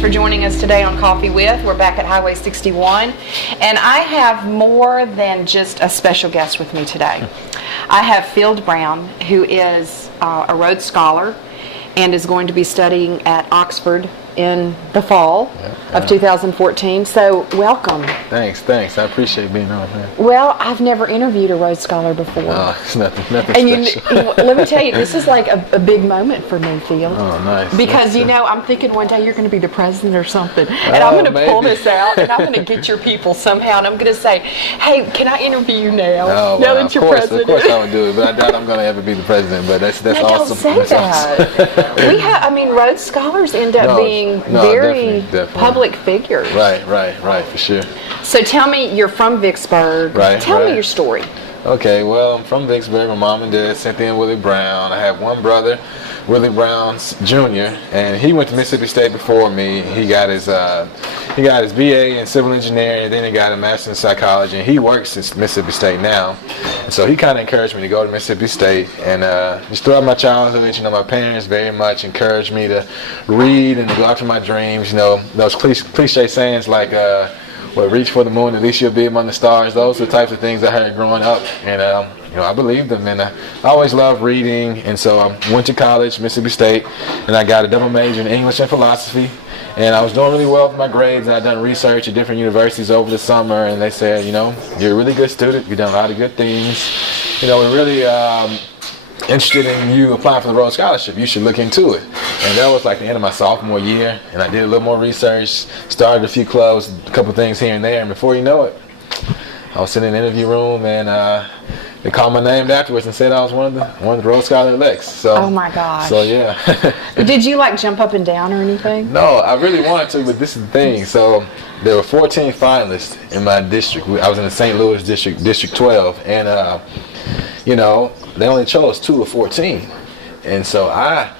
For joining us today on Coffee With. We're back at Highway 61, and I have more than just a special guest with me today. I have Mayfield Brown, who is a Rhodes Scholar and is going to be studying at Oxford in the fall of 2014. So welcome. Thanks. I appreciate being on here. Well, I've never interviewed a Rhodes Scholar before. Oh, it's nothing and special. Let me tell you, this is like a big moment for Mayfield. Oh, nice. Because, I'm thinking one day you're going to be the president or something. And I'm going to pull this out, and I'm going to get your people somehow, and I'm going to say, hey, can I interview you now? Now that you're president. Of course I would do it, but I doubt I'm going to ever be the president. But that's awesome. Don't say that. We have, Rhodes Scholars end up being very definitely. public figures. Right, for sure. So tell me, you're from Vicksburg. Tell me your story. Okay, well, I'm from Vicksburg. My mom and dad sent in Willie Brown. I have one brother, Willie Brown Jr., and he went to Mississippi State before me. He got his BA in civil engineering, and then he got a master's in psychology, and he works at Mississippi State now. And so he kind of encouraged me to go to Mississippi State, and just throughout my childhood, my parents very much encouraged me to read and to go after my dreams. Those cliche sayings like, reach for the moon, at least you'll be among the stars. Those are the types of things I heard growing up, and I believed them, and I always loved reading. And so I went to college, Mississippi State, and I got a double major in English and philosophy. And I was doing really well with my grades, and I'd done research at different universities over the summer, and they said, you're a really good student, you've done a lot of good things, we're really interested in you applying for the Rhodes Scholarship. You should look into it. And that was like the end of my sophomore year, and I did a little more research, started a few clubs, a couple things here and there, and before you know it, I was sitting in the interview room, and they called my name afterwards and said I was one of the Rhodes Scholar elects. So, oh my gosh. So yeah. Did you jump up and down or anything? No, I really wanted to, but this is the thing. So there were 14 finalists in my district. I was in the St. Louis district, District 12, and they only chose 2 of 14. And so I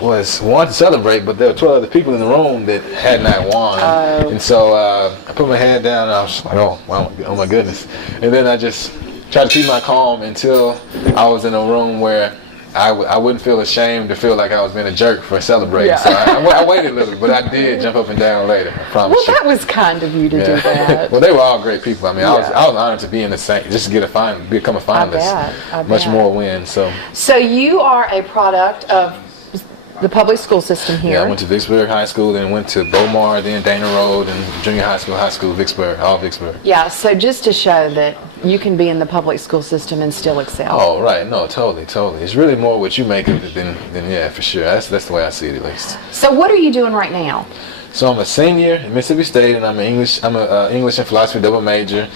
was wanting to celebrate, but there were 12 other people in the room that had not won. And so I put my head down, and I was like, oh my goodness. And then I just tried to keep my calm until I was in a room where I wouldn't feel ashamed to feel like I was being a jerk for celebrating. Yeah. So I waited a little, but I did jump up and down later, I promise you. Well, that was kind of you to do that. Well, they were all great people. I was honored to be in the same, just to get become a finalist. I bet. Much more win. So you are a product of the public school system here. Yeah, I went to Vicksburg High School, then went to Beaumar, then Dana Road, and junior high school, Vicksburg, all Vicksburg. Yeah, so just to show that you can be in the public school system and still excel. Oh, right. No, totally. It's really more what you make of it than yeah, for sure. That's the way I see it, at least. So what are you doing right now? So I'm a senior at Mississippi State, and I'm an English and philosophy double major.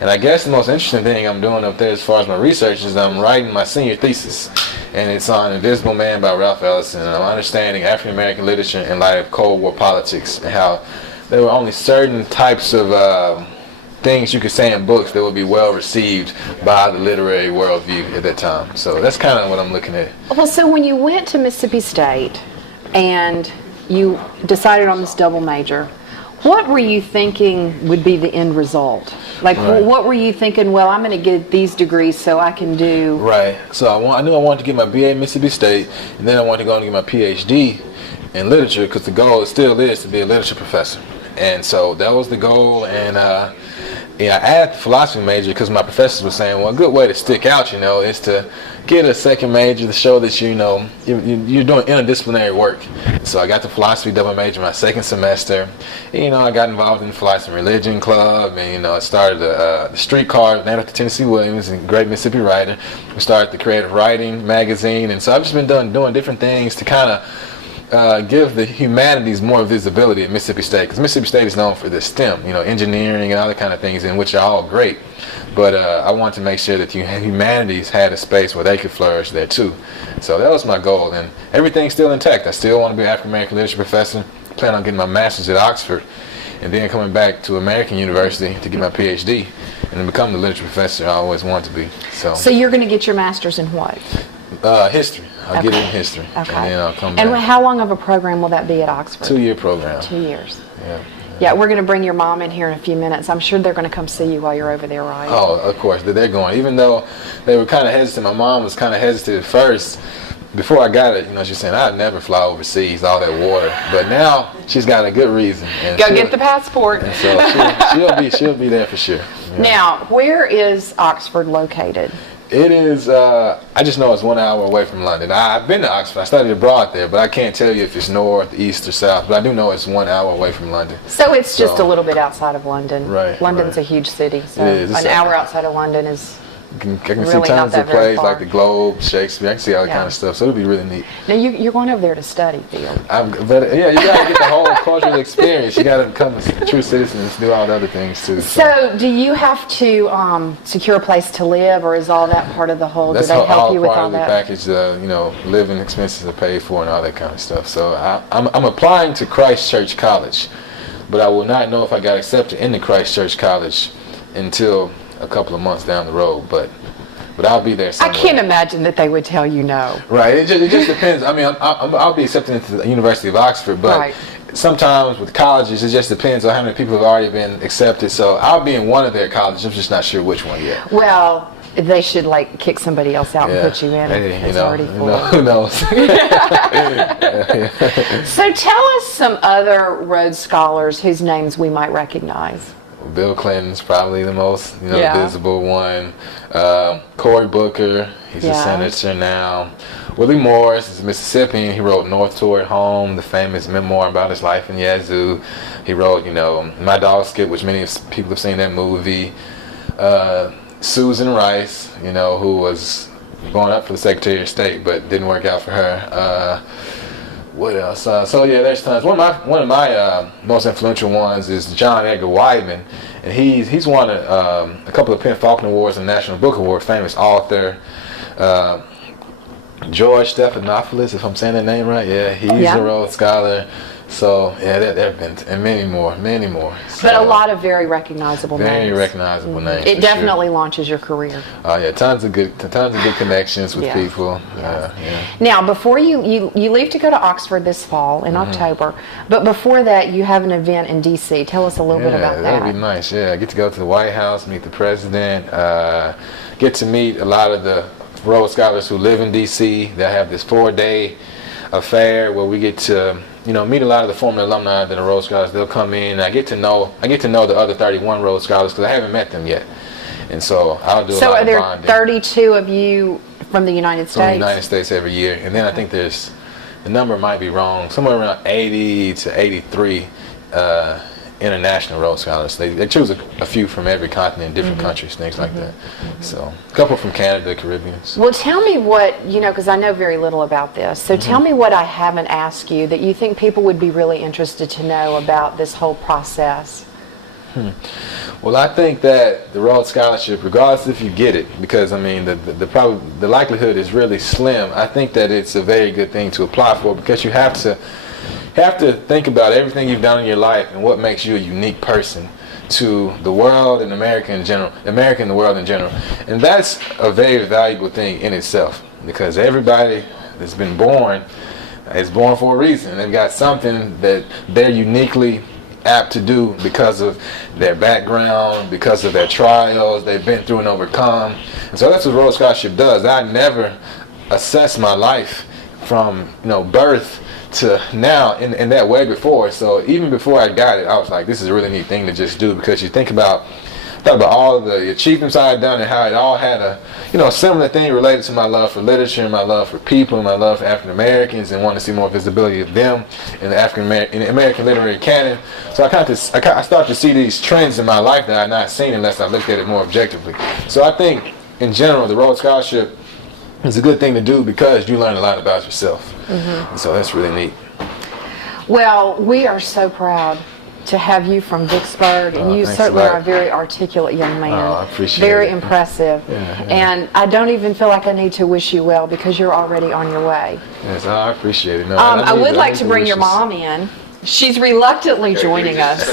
And I guess the most interesting thing I'm doing up there as far as my research is I'm writing my senior thesis. And it's on Invisible Man by Ralph Ellison. And I'm understanding African American literature in light of Cold War politics, and how there were only certain types of things you could say in books that would be well received by the literary worldview at that time. So that's kind of what I'm looking at. Well, so when you went to Mississippi State and you decided on this double major, what were you thinking would be the end result? What were you thinking, well, I'm going to get these degrees so I can do... Right. So I knew I wanted to get my BA in Mississippi State, and then I wanted to go and get my PhD in literature, because the goal still is to be a literature professor. And so that was the goal, and I added the philosophy major because my professors were saying, well, a good way to stick out, is to get a second major to show that you're doing interdisciplinary work. So I got the philosophy double major my second semester. And, I got involved in the philosophy and religion club, and I started the Streetcar named after Tennessee Williams, a great Mississippi writer. We started the Creative Writing magazine, and so I've just been doing different things to kind of give the humanities more visibility at Mississippi State, because Mississippi State is known for the STEM, engineering and other kind of things, in which are all great. But I wanted to make sure that the humanities had a space where they could flourish there too. So that was my goal, and everything's still intact. I still want to be an African American literature professor. I plan on getting my master's at Oxford, and then coming back to American University to get my PhD and then become the literature professor I always wanted to be. So you're going to get your master's in what? History. I'll get it in history. Okay. And then I'll come back. And how long of a program will that be at Oxford? 2-year program. 2 years. Yeah. Yeah, we're going to bring your mom in here in a few minutes. I'm sure they're going to come see you while you're over there, right? Oh, of course. They're going. Even though they were kind of hesitant, my mom was kind of hesitant at first. Before I got it, she's saying, I'd never fly overseas, all that water. But now she's got a good reason. And go get the passport. And so she'll be there for sure. Yeah. Now, where is Oxford located? It is, I just know it's 1 hour away from London. I've been to Oxford. I studied abroad there, but I can't tell you if it's north, east, or south. But I do know it's 1 hour away from London. So it's just a little bit outside of London. Right. London's a huge city. So it is. an hour outside of London is I can really see tons of plays far. like the Globe, Shakespeare. I can see all that kind of stuff. So it'll be really neat. Now you're going over there to study, Field. But yeah, you got to get the whole cultural experience. You got to become a true citizen and do all the other things too. So do you have to secure a place to live, or is all that part of the whole? That's do they help you with all part of the package. Living expenses are paid for and all that kind of stuff. So I'm applying to Christ Church College, but I will not know if I got accepted into Christ Church College until a couple of months down the road. But I'll be there somewhere. I can't imagine that they would tell you no. Right. It just depends. I mean, I'll be accepted into the University of Oxford, but sometimes with colleges, it just depends on how many people have already been accepted. So I'll be in one of their colleges. I'm just not sure which one yet. Well, they should kick somebody else out and put you in. It's already full. Who knows? So tell us some other Rhodes scholars whose names we might recognize. Bill Clinton's probably the most visible one. Cory Booker, he's a senator now. Willie Morris is a Mississippian. He wrote North Toward Home, the famous memoir about his life in Yazoo. He wrote, My Dog Skip, which many people have seen that movie. Susan Rice, who was going up for the Secretary of State, but didn't work out for her. What else? There's tons. One of my most influential ones is John Edgar Wideman, and he's won a couple of PEN Faulkner Awards and National Book Award. Famous author. George Stephanopoulos, if I'm saying that name right, he's a Rhodes Scholar. So there have been and many more. So, but a lot of very recognizable names. Very recognizable names. It definitely launches your career. Oh yeah, tons of good connections with people. Now, before you leave to go to Oxford this fall in October, but before that, you have an event in D.C. Tell us a little bit about that. That'd be nice. Yeah, I get to go to the White House, meet the president, get to meet a lot of the Rhodes Scholars who live in D.C. They have this 4-day affair where we get to meet a lot of the former alumni that are Rhodes Scholars. They'll come in. And I get to know the other 31 Rhodes Scholars because I haven't met them yet, and so I'll do a lot of bonding. So are there 32 of you from the United States? From the United States every year, and then I think the number might be wrong, somewhere around 80 to 83 international Rhodes Scholars. They choose a few from every continent, different countries, things like that. So a couple from Canada, Caribbean. Well, tell me what, because I know very little about this. So tell me what I haven't asked you that you think people would be really interested to know about this whole process. Well, I think that the Rhodes Scholarship, regardless if you get it, because the likelihood is really slim. I think that it's a very good thing to apply for because you have to think about everything you've done in your life and what makes you a unique person to the world and America and the world in general. And that's a very valuable thing in itself because everybody that's been born is born for a reason. They've got something that they're uniquely apt to do because of their background, because of their trials they've been through and overcome. And so that's what Rhodes Scholarship does. I never assess my life from birth to now in that way before. So even before I got it, I was like, this is a really neat thing to just do because you think about all the achievements I had done and how it all had a similar thing related to my love for literature and my love for people and my love for African Americans and wanting to see more visibility of them in the American literary canon. So I start to see these trends in my life that I had not seen unless I looked at it more objectively. So I think in general the Rhodes Scholarship is a good thing to do because you learn a lot about yourself. And so that's really neat. Well, we are so proud to have you from Vicksburg, and you certainly are a very articulate young man. I appreciate it. Very impressive. And I don't even feel like I need to wish you well because you're already on your way. Yes, I appreciate it. No, I would like to bring your mom in She's reluctantly joining us.